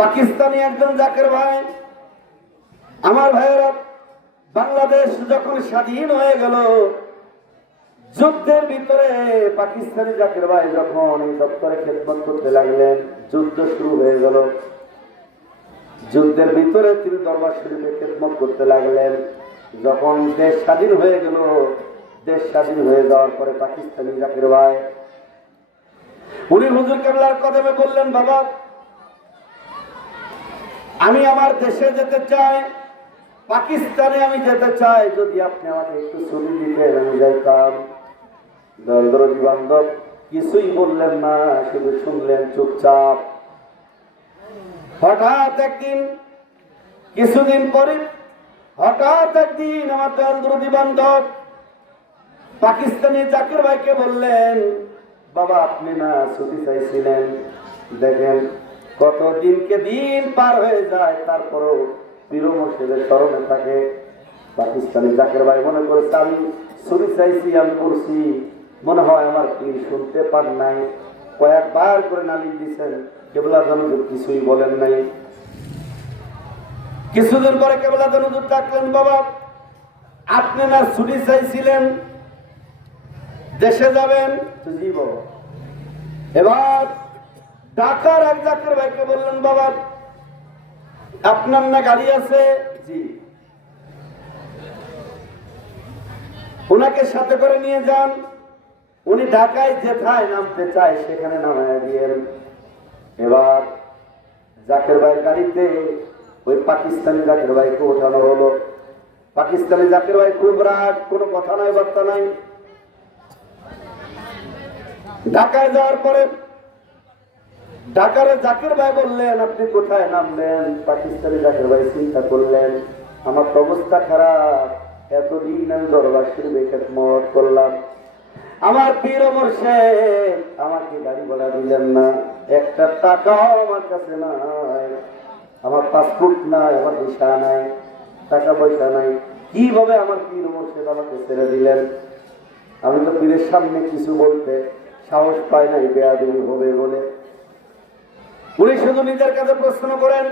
পাকিস্তানি একজন জাকের ভাই। আমার ভাইয়েরা, বাংলাদেশ যখন স্বাধীন হয়ে গেল, যুদ্ধের ভিতরে পাকিস্তানি জাকের ভাই যখন এই দপ্তরে খেদমত করতে লাগলেন, যুদ্ধ শুরু হয়ে গেল। যুদ্ধের ভিতরে তিনি দরবার শরীফে খেদমত করতে লাগলেন। যখন দেশ স্বাধীন হয়ে গেল, দেশ স্বাধীন হয়ে যাওয়ার পরে পাকিস্তানি জাকের ভাই উনি হুজুর কেবলার কদমে বললেন, বাবা আমি আমার দেশে যেতে চাই, পাকিস্তানে আমি যেতে চাই, যদি আপনি আমাকে একটু ছুটি দিতেন আমি যাইতাম। দলদরদি বান্ধব কিছুই বললেন না, শুধু শুনলেন চুপচাপ। হঠাৎ একদিন, কিছুদিন পরে হঠাৎ একদিন আমার দলদরদি বান্ধব পাকিস্তানি জাকির ভাইকে বললেন, বাবা আপনি না ছুটি চাইছিলেন, দেখেন কত দিনকে দিন পার হয়ে যায়, তারপরও পীর মুর্শিদের স্মরণে থাকে। পাকিস্তানি জাকির ভাই মনে করেছে আমি ছুটি চাইছি, আমি বলছি মনে হয় আমার পীর শুনতে পান নাই। কয়েকবার করে নালিশ দিচ্ছেন, কেবলা হুজুর কিছুই বলেন নাই। কিছুদিন পরে কেবলা হুজুর ডাকলেন, বাবা আপনি না ছুটি চাইছিলেন, দেশে যাবেন? জি বাবা। এবার ঢাকার এক জাকির ভাইকে বললেন, বাবা আপনার না গাড়ি আছে? জি। ওনাকে সাথে করে নিয়ে যান, উনি ঢাকায় যেথায় নামতে চায় সেখানে নামায় দিয়েন। এবার জাকির ভাইয়ের গাড়িতে ওই পাকিস্তানি জাকির ভাইকে ওঠানো হলো। পাকিস্তানি জাকির ভাই খুব রাগ, কোনো কথা নাই বার্তা নাই। ঢাকায় যাওয়ার পরে ঢাকার জাকির ভাই বললেন, আপনি কোথায় নামলেন? পাকিস্তানি জাকির ভাই চিন্তা করলেন, আমার তো অবস্থা খারাপ, এতদিন আমি দরবার শরীফে খেদমত করলাম, আমার পীর মুর্শিদ আমাকে গাড়ি ভাড়া দিলেন না, একটা টাকাও আমার কাছে নাই, আমার পাসপোর্ট নাই, আমার ভিসা নাই, টাকা পয়সা নাই, কিভাবে আমার পীর মুর্শিদ আমাকে ছেড়ে দিলেন? আমি তো পীরের সামনে কিছু বলতে সাহস পাই নাই, বেয়াদবি হবে বলে। উনি শুধু নিজের কাছে প্রশ্ন করেন,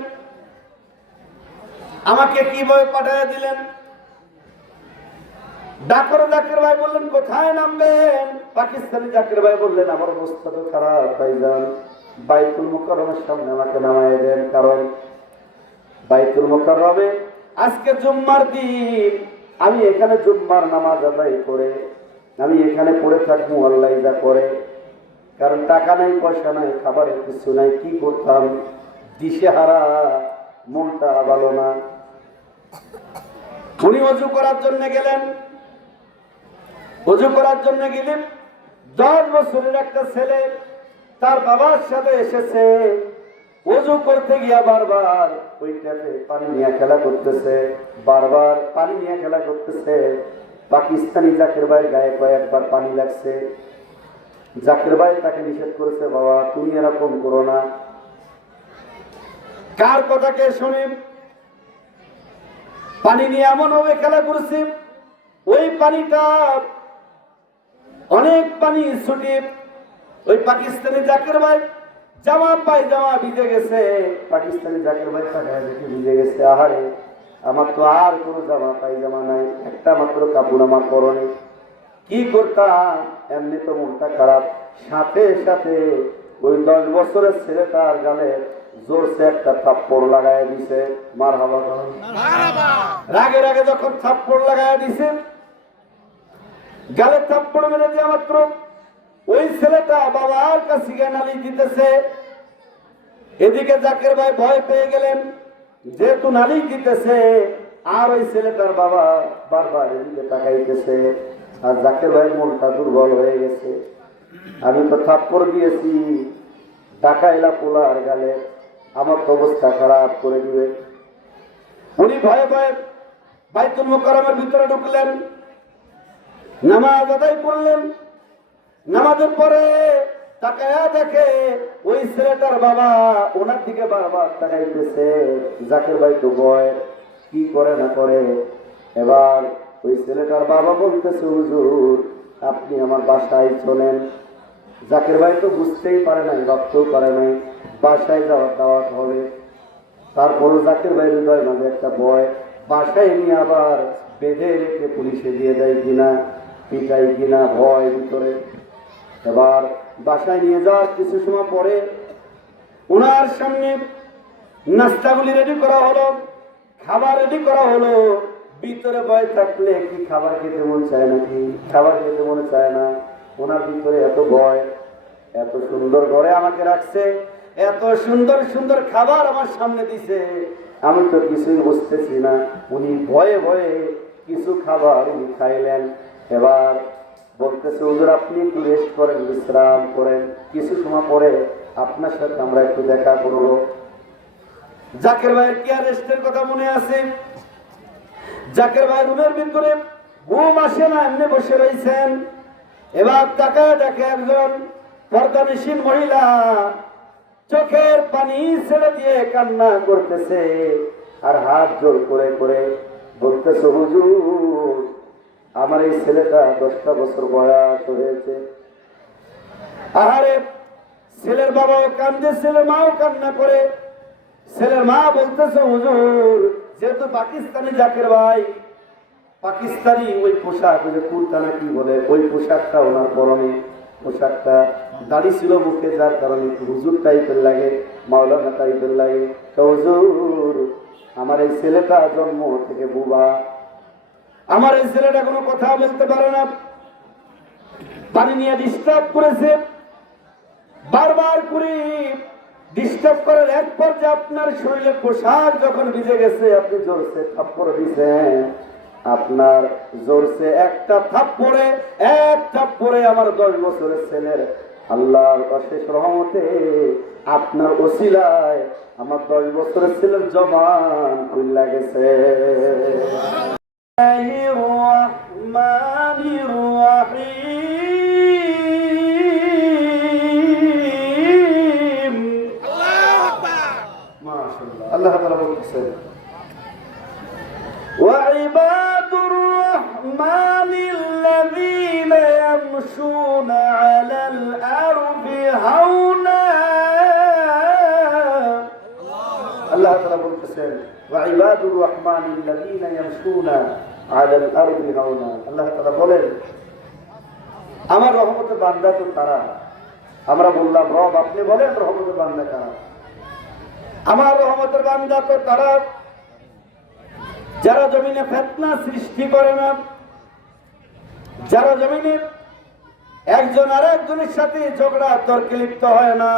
আমাকে কিভাবে পাঠিয়ে দিলেন? ঢাকার জাকির ভাই বললেন, কোথায় নামবেন? পাকিস্তানি জাকির ভাই বললেন, আমার অবস্থা তো খারাপ ভাইজান, বাইতুল মুকাররমের সামনে আমাকে নামায় দেন, কারণ বাইতুল মুকাররমে আজকে জুম্মার দিন, আমি এখানে জুম্মার নামাজ আদায় করে আমি এখানে পড়ে থাকবো, আল্লাহ যা করে, কারণ টাকা নাই, পয়সা নাই, খাবারের কিছু নাই, কি করতাম, দিশেহারা, মনটা ভালো না। উনি অজু করার জন্য গেলেন। অজু করার জন্য গেলেন, 10 বছরের একটা ছেলে তার বাবার সাথে এসেছে। অজু করতে গিয়া বারবার ওই ট্যাপে পানি নিয়ে খেলা করতেছে, বারবার পানি নিয়ে খেলা করতেছে। পাকিস্তানি জাকির ভাইয়ের গায়ে কয়েকবার পানি লাগছে। জাকির ভাই তাকে নিষেধ করেছে, বাবা তুমি এরকম করো না। কার কথা কে শুনে? পানি নিয়ে এমন ভাবে খেলা করছে, ওই পানিটা অনেক পানি ছুটে ওই পাকিস্তানি জাকির ভাই জামা পায়জামা ভিজে গেছে। পাকিস্তানি জাকির ভাই তাকায় দেখে ভিজে গেছে, আহারে আমার তো আর কোনো জামা পায়জামা নাই, একটা মাত্র কাপড় আমার পরনে, কি করতাম? এমনি তো মনটা খারাপ। সাথে সাথে ওই 10 বছরের ছেলেটার গালে জোরসে একটা থাপ্পড় লাগায় দিছে। মারহাবা। রাগে রাগে যখন থাপ্পড় লাগায় দিছে, গালে থাপ্পড় মেরে দেওয়া মাত্র ওই ছেলেটা বাবার কাছে গিয়ে নালিশ দিতেছে। এদিকে জাকির ভাই ভয় পেয়ে গেলেন, যেহেতু নালিশ দিতেছে, আর ওই ছেলেটার বাবা বারবার এদিকে তাকাইতেছে, আর জাকির ভাইয়ের মনটা দুর্বল হয়ে গেছে। আমি তো থাপ্পড় দিয়েছি, ডাকাইলা পোলার গালে, আমার তো অবস্থা খারাপ করে দিবে। উনি ভয়ে ভয়ে বাইতুল মুকাররমের ভিতরে ঢুকলেন, নামাজ আদায় করলেন। নামাজের পরে তাকায়া দেখে ওই ছেলেটার বাবা ওনার দিকে বারবার তাকাইতেছে। জাকির ভাই তো ভয়, কি করে না করে। এবার ওই ছেলেটার বাবা বলতেছে, হুজুর আপনি আমার বাসায় চলেন। জাকির ভাই তো বুঝতেই পারে নাই, ভাবতেও পারে নাই বাসায় যাওয়ার দাওয়াত হবে। তারপরও জাকের ভাই হৃদয় মাঝে একটা ভয়, বাসায় নিয়ে আবার বেঁধে রেখে পুলিশে দিয়ে দেয় কিনা, পিটাই কিনা ভয় ভিতরে। এবার বাসায় নিয়ে যাওয়ার কিছু সময় পরে ওনার সামনে নাস্তাগুলি রেডি করা হলো, খাবার রেডি করা হলো। ভিতরে ভয় থাকলে কি খাবার খেতে মন চায় নাকি? খাবার খেতে মনে চায় না। ওনার ভিতরে এত ভয়, এত সুন্দর ঘরে আমাকে রাখছে, এত সুন্দর সুন্দর খাবার আমার সামনে দিছে, আমি তো কিছুই বুঝতেছি না। উনি ভয়ে ভয়ে কিছু খাবার উনি খাইলেন। এবার বলতেছে, হুজুর আপনি একটু রেস্ট করেন, বিশ্রাম করেন, কিছু সময় পরে আপনার সাথে আমরা একটু দেখা করবো। জাকের ভাইয়ের কি আর রেস্টের কথা মনে আছে? জাকের ভাই রুমের ভিতরে ঘুম আসে না, এমনি বসে রয়েছেন। এবার তাকায় দেখে একজন পর্দানিসীন মহিলা চোখের পানি ছেড়ে দিয়ে কান্না করতেছে আর হাত জোর করে করে বলতেছে, হুজুর আমার এই ছেলেটা 10টা বছর বয়স হয়েছে। আহারে, ছেলের বাবাও কান্দে, ছেলের মাও কান্না করে। ছেলের মা বলতেছে, হুজুর যেহেতু পাকিস্তানি জাকের ভাই, পাকিস্তানি ওই পোশাক, ওই যে কুর্তা না কি বলে, ওই পোশাকটা ওনার পরনে, পোশাকটা দাড়ি ছিল মুখে, যার কারণে হুজুর টাইপের লাগে, মাওলানা টাইপের লাগে। হুজুর আমার এই ছেলেটা জন্ম থেকে বুবা, আমার এই ছেলেটা কোনো কথা বলতে পারে না, পানি নিয়ে ডিস্টার্ব করেছে, বারবার করে ডিস্টার্ব করার এক পর্যায়ে আপনার শরীরের পোশাক যখন ভিজে গেছে, আপনি জোরসে থাপ্পড় দিয়েছেন। আপনার জোরসে একটা থাপ্পড়ে আমার 10 বছরের ছেলের আল্লাহর অশেষ রহমতে আপনার ওসিলায় আমার 10 বছরের ছেলের জবান খুলে গেছে। আল্লাহ তাআলা বলতেছেন, وعباد الرحمن الذين يمشون على الأرض هونا। আল্লাহ তাআলা বলতেছেন, وعباد الرحمن الذين يمشون على الأرض هونا। আল্লাহ তাআলা বলেন, আমার রহমতের বান্দা তো তারা। আমরা বললাম, রব আপনি বলেন রহমতের বান্দা কারা? আমার রহমতের বান্দা তো তারা যারা জমিনে ফিতনা সৃষ্টি করে না, যারা জমিনে একজন আর একজনের সাথে ঝগড়া তর্কে লিপ্ত হয় না,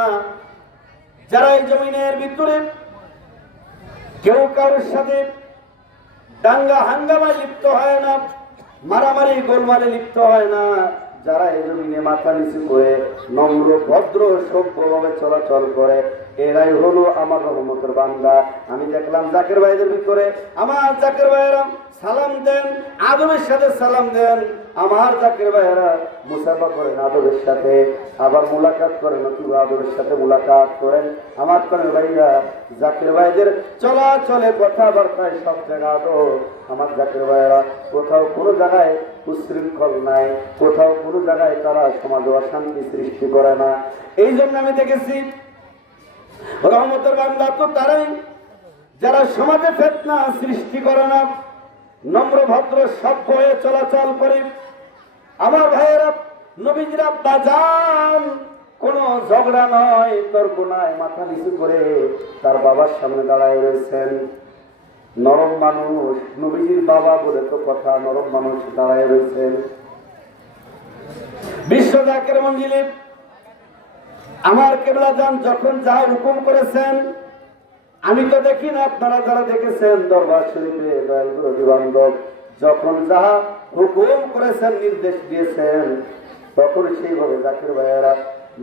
যারা এই জমিনের ভিতরে কেউ কারোর সাথে দাঙ্গা হাঙ্গামায় লিপ্ত হয় না, মারামারি গোলমালে লিপ্ত হয় না, যারা এই জমিনে মাথা নিচু করে নম্র ভদ্র সভ্যভাবে চলাচল করে, এরাই হলো আমার রহমতের বান্দা। আমি দেখলাম জাকের ভাইদের ভিতরে আমার জাকের ভাইয়েরা সালাম দেন, আদবের সাথে সালাম দেন। আমার জাকের ভাইয়েরা মুসাফা করেন আদবের সাথে, আবার মুলাকাত করেন, আদবের সাথে মুলাকাত করেন। আমার করেন ভাইরা জাকের ভাইদের চলাচলে কথাবার্তায় সব জায়গা আদব। আমার জাকের ভাইয়েরা কোথাও কোনো জায়গায় উশৃঙ্খল নাই, কোথাও কোনো জায়গায় তারা সমাজে অশান্তি সৃষ্টি করে না। এই জন্য আমি দেখেছি রহমতের বান্দা তো তারাই যারা সমাজে ফিতনা সৃষ্টি করে না, নম্র ভদ্র সভ্য হয়ে চলাচল করে। আমার ভাইয়েরা নবীজিরা বাজান কোনো ঝগড়া নয়, তর্ক নাই, মাথা নিচু করে তার বাবার সামনে দাঁড়ায় রয়েছেন। নরম মানুষ, নবীজির বাবা বলে তো কথা, নরম মানুষ দাঁড়ায় রয়েছেন। বিশ্ব জাকের মঞ্জিলে আমার কেবলা যান যখন যা হুকুম করেছেন, আমি তো দেখি না, আপনারা যারা দেখেছেন দরবার শরীফে দয়াল গুরু বান্ধব যখন যাহা হুকুম করেছেন, নির্দেশ দিয়েছেন, তখন সেইভাবে জাকির ভাইয়েরা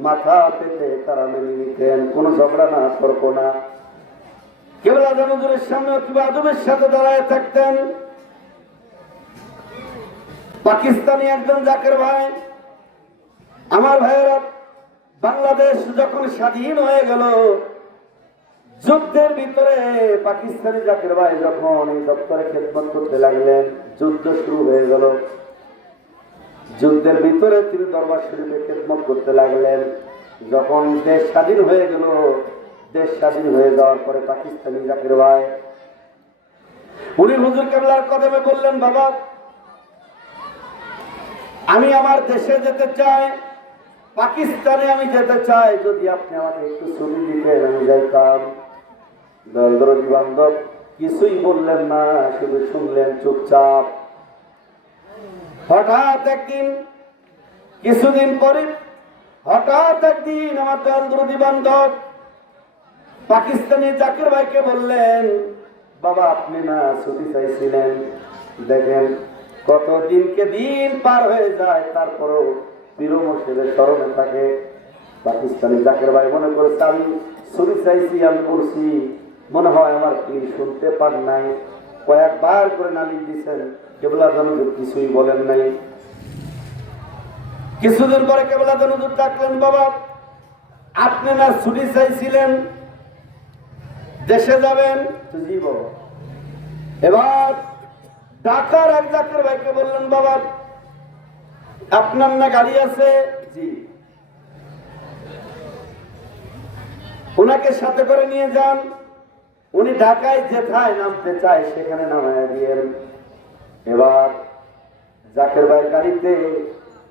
মাথা পেতে তারা মেনে নিতেন, কোনো ঝগড়া না, তর্ক না। কেবলা যেন হুজুরের সামনে কিংবা আদবের সাথে দাঁড়ায় থাকতেন। পাকিস্তানি একজন জাকির ভাই, আমার ভাইয়েরা বাংলাদেশ যখন স্বাধীন হয়ে গেল, যুদ্ধের ভিতরে পাকিস্তানি জাকির ভাই যখন এই দপ্তরে খেদমত করতে লাগলেন, যুদ্ধ শুরু হয়ে গেল। যুদ্ধের ভিতরে তিনি দরবার শরীফে খেদমত করতে লাগলেন। যখন দেশ স্বাধীন হয়ে গেল, দেশ স্বাধীন হয়ে যাওয়ার পরে পাকিস্তানি জাকির ভাই উনি হুজুর কেবলার কদমে বললেন, বাবা আমি আমার দেশে যেতে চাই, পাকিস্তানে আমি যেতে চাই, যদি আপনি আমাকে একটু ছুটি দিতেন আমি যাইতাম। দলদরদি বান্ধব কিছুই বললেন না, শুধু শুনলেন চুপচাপ। হঠাৎ একদিন, কিছুদিন পরে হঠাৎ একদিন আমার দলদরদি বান্ধব পাকিস্তানি জাকির ভাইকে বললেন, বাবা আপনি না ছুটি চাইছিলেন, দেখেন কত দিনকে দিন পার হয়ে যায়, তারপরেও পীর মুর্শিদের স্মরণে থাকে। পাকিস্তানি জাকির ভাই মনে করেছে আমি ছুটি চাইছি, আমি বলছি মনে হয় আমার পীর শুনতে পান নাই, কয়েকবার করে নালিশ দিচ্ছেন, কেবলা হুজুর কিছুই বলেন নাই। কিছুদিন পরে কেবলা হুজুর ডাকলেন, বাবা আপনি না ছুটি চাইছিলেন, দেশে যাবেন? জি বাবা। এবার ঢাকার এক জাকির ভাইকে বললেন, বাবা আপনার না গাড়ি আছে? জি। ওনাকে সাথে করে নিয়ে যান, উনি ঢাকায় যেথায় নামতে চায় সেখানে নামায় দিয়েন। এবার জাকির ভাইয়ের গাড়িতে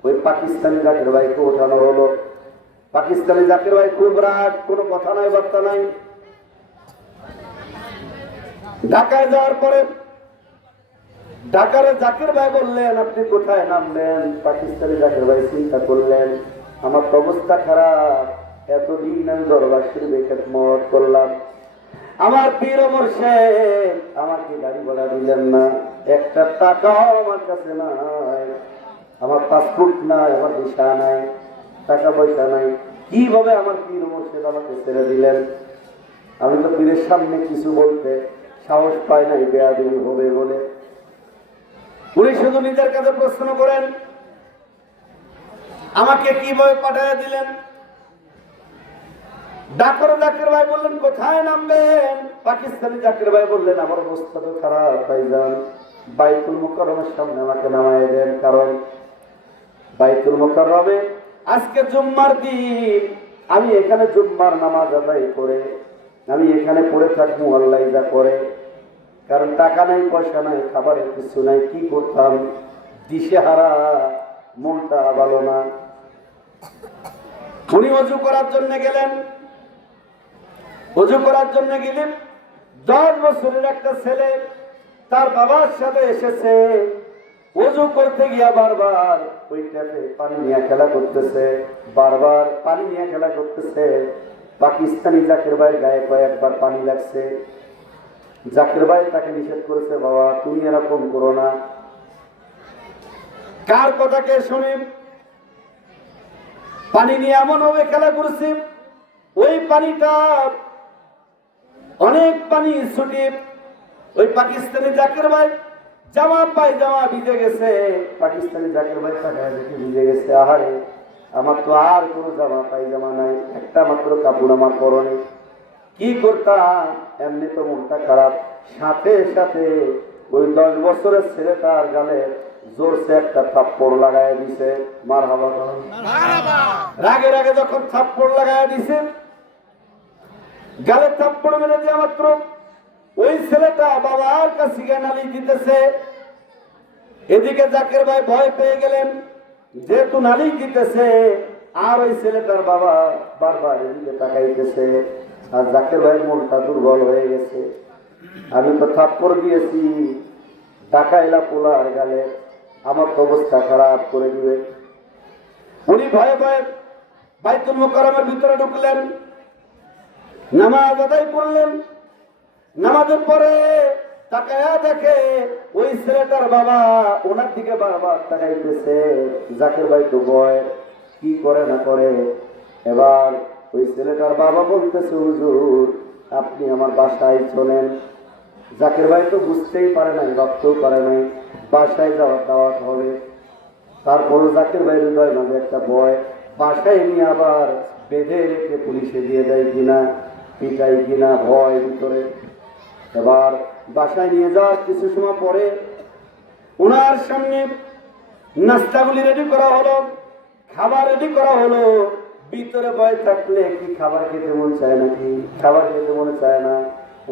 ওই পাকিস্তানি জাকির ভাইকে ওঠানো হলো। পাকিস্তানি জাকির ভাই খুব রাগ, কোনো কথা নাই বার্তা নাই। ঢাকায় যাওয়ার পরে ঢাকার জাকির ভাই বললেন, আপনি কোথায় নামলেন? পাকিস্তানি জাকির ভাই চিন্তা করলেন, আমার তো অবস্থা খারাপ, এতদিন আমি দরবার শরীফে খেদমত করলাম, আমার পীর মুর্শিদ আমাকে গাড়ি ভাড়া দিলেন না, একটা টাকাও আমার কাছে নাই, আমার পাসপোর্ট নাই, আমার ভিসা নাই, টাকা পয়সা নাই, কিভাবে আমার পীর মুর্শিদ আমাকে ছেড়ে দিলেন? আমি তো পীরের সামনে কিছু বলতে সাহস পাই নাই, বেয়াদবি হবে বলে। উনি শুধু নিজের কাছে প্রশ্ন করেন, আমাকে কিভাবে পাঠিয়ে দিলেন? ঢাকার জাকির ভাই বললেন, কোথায় নামবেন? পাকিস্তানি জাকির ভাই বললেন, আমার অবস্থা তো খারাপ ভাইজান, বাইতুল মুকাররমের সামনে আমাকে নামায় দেন, কারণ বাইতুল মুকাররমে আজকে জুম্মার দিন, আমি এখানে জুম্মার নামাজ আদায় করে আমি এখানে পড়ে থাকবো আল্লাহ যা করে, কারণ টাকা নাই, পয়সা নাই, খাবারের কিছু নাই, কি করতাম, দিশেহারা, মনটা ভালো না। উনি অজু করার জন্য গেলেন। অজু করার জন্য গেলেন, 10 বছরের একটা ছেলে তার বাবার সাথে এসেছে, অজু করতে গিয়া বারবার ওই ট্যাপে পানি নিয়ে খেলা করতেছে, বারবার পানি নিয়ে খেলা করতেছে। পাকিস্তানি জাকির ভাইয়ের গায়ে কয়েকবার পানি লাগছে। জাকির ভাই তাকে নিষেধ করেছে, বাবা তুমি এরকম করো না। কার কথাকে শুনে পানি নিয়ে এমন ভাবে খেলা করছে, ওই পানিটা অনেক পানি ছুটে ওই পাকিস্তানি জাকির ভাই জামা পায়জামা ভিজে গেছে। পাকিস্তানি জাকির ভাই তাকায় দেখে ভিজে গেছে, আহারে আমার তো আর কোনো জামা পায়জামা নাই, একটা মাত্র কাপড় আমার পরনে, কি করতাম? এমনি তো মনটা খারাপ। সাথে সাথে ওই 10 বছরের ছেলেটার গালে জোরসে একটা থাপ্পড় লাগাই দিছে। মারহাবা। রাগে রাগে যখন থাপ্পড় লাগাই দিছে, গালে থাপ্পড় মেরে দেওয়া মাত্র ওই ছেলেটা বাবার কাছে গিয়ে নালিশ দিতেছে। এদিকে জাকির ভাই ভয় পেয়ে গেলেন, যেহেতু নালিশ দিতেছে, আর ওই ছেলেটার বাবা বারবার এদিকে তাকাইতেছে, আর জাকির ভাইয়ের মনটা দুর্বল হয়ে গেছে। আমি তো থাপ্পড় দিয়েছি, ডাকাইলা পোলার গালে, আমার তো অবস্থা খারাপ করে দিবে। উনি ভয়ে ভয়ে বাইতুল মুকাররমের ভিতরে ঢুকলেন, নামাজ আদায় করলেন। নামাজের পরে তাকায়া দেখে ওই ছেলেটার বাবা ওনার দিকে বারবার তাকাইতেছে। জাকির ভাই তো ভয়, কি করে না করে। এবার ওই ছেলেটার বাবা বলতেছে, হুজুর আপনি আমার বাসায় চলেন। জাকির ভাই তো বুঝতেই পারে নাই, ভাবতেও পারে নাই বাসায় যাওয়ার দাওয়াত হবে। তারপরে জাকির ভাই হৃদয় মাঝে একটা ভয়, বাসায় নিয়ে আবার বেঁধে রেখে পুলিশে দিয়ে দেয় কিনা, পিটাই কিনা, ভয় ভিতরে। এবার বাসায় নিয়ে যাওয়ার কিছু সময় পরে ওনার সামনে নাস্তাগুলি রেডি করা হলো, খাবার রেডি করা হলো। ভিতরে ভয় থাকলে কি খাবার খেতে মন চায় নাকি? খাবার খেতে মনে চায় না।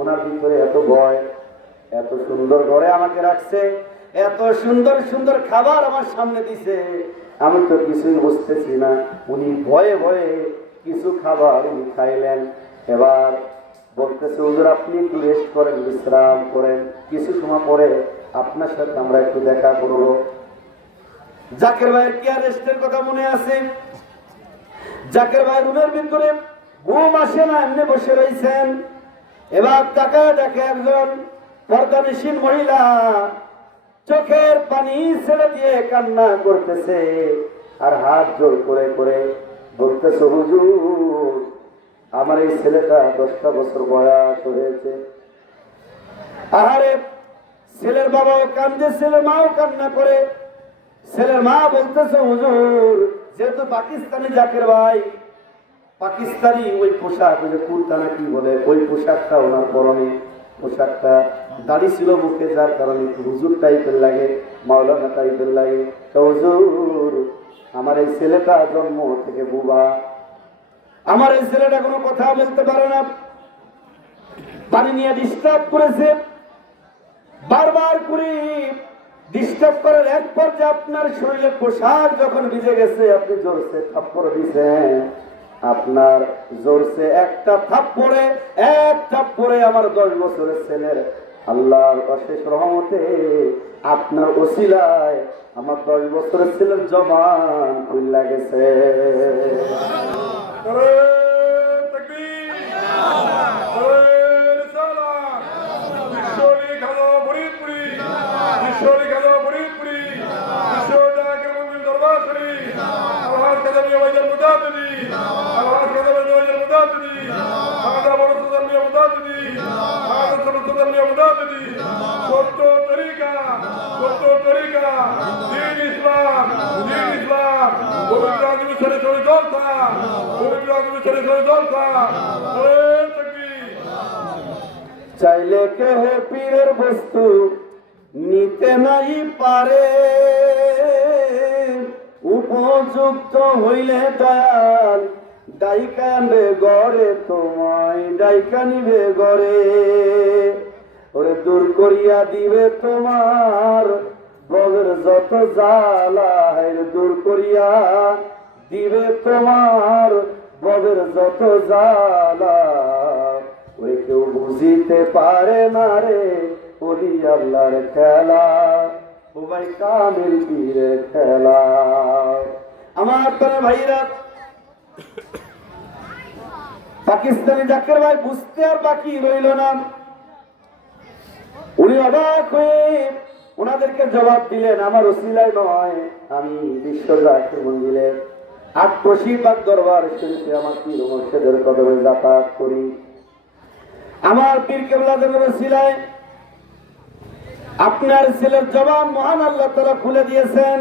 ওনার ভিতরে এত ভয়, এত সুন্দর ঘরে আমাকে রাখছে, এত সুন্দর সুন্দর খাবার আমার সামনে দিছে, আমি তো কিছুই বুঝতেছি না। উনি ভয়ে ভয়ে কিছু খাবার উনি খাইলেন। এবার বলতেছে, হুজুর আপনি একটু রেস্ট করেন, বিশ্রাম করেন, কিছু সময় পরে আপনার সাথে আমরা একটু দেখা করবো। জাকের ভাইয়ের কি আর রেস্টের কথা মনে আছে? জাকের ভাই রুমের ভিতরে ঘুম আসে না, এমনি বসে রয়েছেন। এবার তাকায় দেখে একজন পর্দানিসীন মহিলা চোখের পানি ছেড়ে দিয়ে কান্না করতেছে আর হাত জোর করে করে বলতেছে, হুজুর আমার এই ছেলেটা 10টা বছর বয়স হয়েছে। আহারে, ছেলের বাবাও কান্দে, ছেলের মাও কান্না করে। ছেলের মা বলতেছে, হুজুর যেহেতু পাকিস্তানি জাকের ভাই, পাকিস্তানি ওই পোশাক, ওই যে কুর্তা না কি বলে, ওই পোশাকটা ওনার পরনে, পোশাকটা দাড়ি ছিল মুখে, যার কারণে হুজুর টাইপের লাগে, মাওলানা টাইপের লাগে। তো হুজুর আমার এই ছেলেটা জন্ম থেকে বুবা, আমার এই ছেলেটা কোনো কথা বলতে পারে না, পানি নিয়ে ডিস্টার্ব করেছে, বারবার করে ডিস্টার্ব করার এক পর্যায়ে আপনার শরীরের পোশাক যখন ভিজে গেছে, আপনি জোরসে থাপ্পড় দিয়েছেন। আপনার জোরসে একটা থাপ্পড়ে আমার 10 বছরের ছেলের আল্লাহর অশেষ রহমতে আপনার ওসিলায় আমার 10 বছরের ছেলের জবান খুলে গেছে। চাইলে কেহ পীরের বস্তু নিতে নাই পারে, উপযুক্ত হইলে দয়াল ডাইকা আনবে গড়ে, তোমায় ডাইকা নিবে গড়ে। ওরে দূর করিয়া দিবে তোমার বগের যত জ্বালা, দূর করিয়া দিবে তোমার বগের যত জ্বালা। ওই কেউ বুঝিতে পারে না রে ওলি আল্লাহর খেলা, ও ভাই কামিল পীরের খেলা। আমার তোর ভাইরা, পাকিস্তানি জাকের ভাই বুঝতে আর বাকি রইল না। উনি অবাক হয়ে ওনাদেরকে জবাব দিলেন, আমার ওসিলায় নয়, আমি বিশ্ব জাকের মন্দিরের ৮৮ পাক দরবার শরীফে আমার পীর মুর্শিদের কদমে যাতায়াত করি। আমার পীর কেবলাদের ওসিলায় আপনার ছেলের জবান মহান আল্লাহ তাআলা খুলে দিয়েছেন।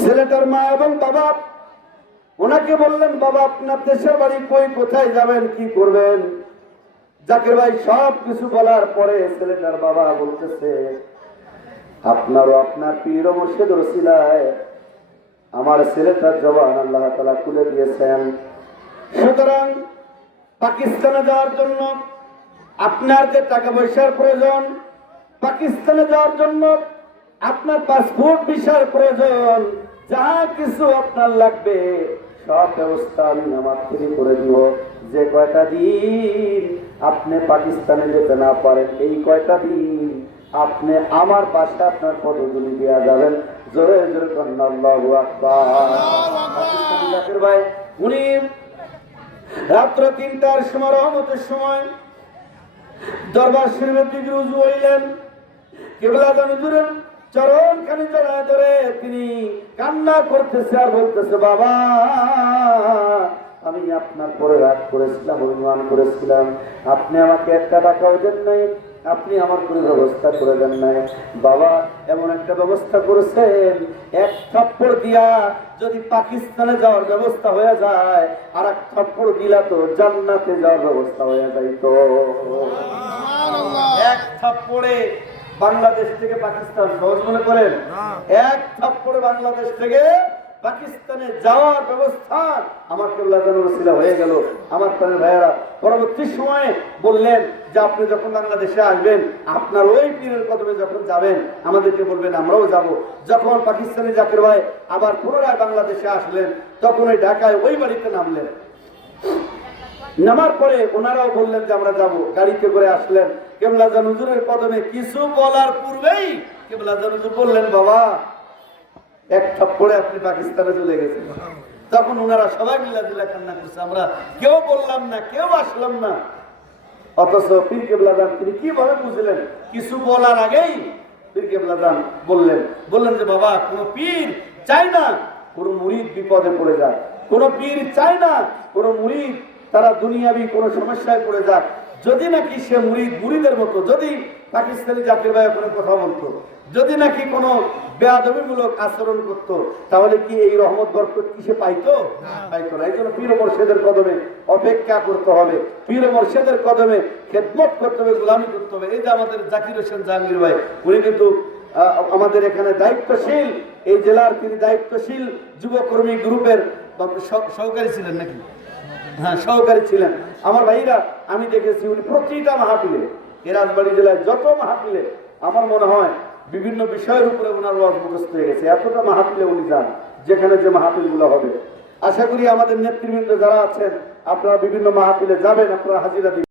ছেলেটার মা এবং বাবা ওনাকে বললেন, বাবা আপনার দেশের বাড়ি কই, কোথায় যাবেন, কি করবেন? জাকের ভাই সব কিছু বলার পরে ছেলেটার বাবা বলতেছে, আপনারও আপনার পীর মুর্শিদের ওসিলায় আমার ছেলেটার জবান আল্লাহ তাআলা খুলে দিয়েছেন। সুতরাং পাকিস্তানে যাওয়ার জন্য আপনার যে টাকা পয়সার প্রয়োজন, পাকিস্তানে যাওয়ার জন্য আপনার পাসপোর্ট ভিসার প্রয়োজন, যা কিছু আপনার লাগবে সব ব্যবস্থা আমি আমার থেকে করে দিব। যে কয়টা দিন আপনি পাকিস্তানে যেতে না পারেন, এই কয়টা দিন আপনি আমার বাসা আপনার পদধূলি দেওয়া যাবেন। জোরে জোরে কন্যা আল্লাহু আকবার। পাকিস্তানি জাকের ভাই উনি রাত্র ৩টার সময়, রহমতের সময় দরবার শরীফের দিকে রুজু হইলেন। কিবলাদান হুজুরের চরণ খানি জড়ায় ধরে তিনি কান্না করতেছে আর বলতেছে, বাবা আমি আপনার পরে রাগ করেছিলাম, অভিমান করেছিলাম, আপনি আমাকে একটা টাকাও দেন নাই, আপনি আমার কোনো ব্যবস্থা করে দেন নাই। বাবা এমন একটা ব্যবস্থা করেছেন, এক থাপ্পড় দিয়া যদি পাকিস্তানে যাওয়ার ব্যবস্থা হয়ে যায়, আর এক থাপ্পড় দিলা তো জান্নাতে যাওয়ার ব্যবস্থা হয়ে যায়। তো এক থাপ্পড়ে বাংলাদেশ থেকে পাকিস্তান সহজ মনে করেন? এক থাপ্পড়ে বাংলাদেশ থেকে পাকিস্তানে যাওয়ার ব্যবস্থা আমার কেবলাদান ওসিলা হয়ে গেল। আমার প্রাণের ভাইয়েরা, পরবর্তী সময়ে বললেন যে আপনি যখন বাংলাদেশে আসবেন, আপনার ওই পীরের কদমে যখন যাবেন আমাদেরকে বলবেন, আমরাও যাব। যখন পাকিস্তানি জাকির ভাই আবার পুনরায় বাংলাদেশে আসলেন, তখন ওই ঢাকায় ওই বাড়িতে নামলেন। নামার পরে ওনারাও বললেন যে আমরা যাব। গাড়িতে করে আসলেন, কেবলাদান হুজুরের কদমে কিছু বলার পূর্বেই কেবলাদান হুজুর বললেন, বাবা এক থাপ্পড়ে আপনি পাকিস্তানে চলে গেছেন। তখন ওনারা সবাই মিলা দিলা কান্না করছে, আমরা কেউ বললাম না, কেউ আসলাম না। অথচ পীর কেবলাদান তিনি কিভাবে বুঝলেন? কিছু বলার আগেই পীর কেবলাদান বললেন যে বাবা, কোন পীর চাই না কোন মুরিদ বিপদে পড়ে যায়, কোন পীর চাই না কোন মুরিদ তারা দুনিয়াবি কোন সমস্যায় পড়ে যাক। যদি নাকি সে মুরিদের মতো যদি পাকিস্তানি জাকির ভাই কোনো কথা বলতো, যদি নাকি কোনো বেয়াদবিমূলক আচরণ করত, তাহলে কি এই রহমত বরকত কি সে পাইতো? পাইতো না। এই জন্য পীর মুর্শিদের কদমে অপেক্ষা করতে হবে, পীর মুর্শিদের কদমে খেদমত করতে হবে, গোলামি করতে হবে। এই যে আমাদের জাকির হোসেন জাহাঙ্গীর ভাই, উনি কিন্তু আমাদের এখানে দায়িত্বশীল, এই জেলার তিনি দায়িত্বশীল যুবকর্মী গ্রুপের সহকারী ছিলেন নাকি? হ্যাঁ, সহকারী ছিলেন। আমার ভাইরা, আমি দেখেছি উনি প্রতিটা মাহফিলে, এই রাজবাড়ী জেলায় যত মাহফিলে আমার মনে হয় বিভিন্ন বিষয়ের উপরে ওনার ওয়াজ মুখস্থ হয়ে গেছে। এতটা মাহফিলে উনি যান, যেখানে যে মাহফিল গুলো হবে। আশা করি আমাদের নেতৃবৃন্দ যারা আছেন, আপনারা বিভিন্ন মাহফিলে যাবেন, আপনারা হাজিরা দিবেন।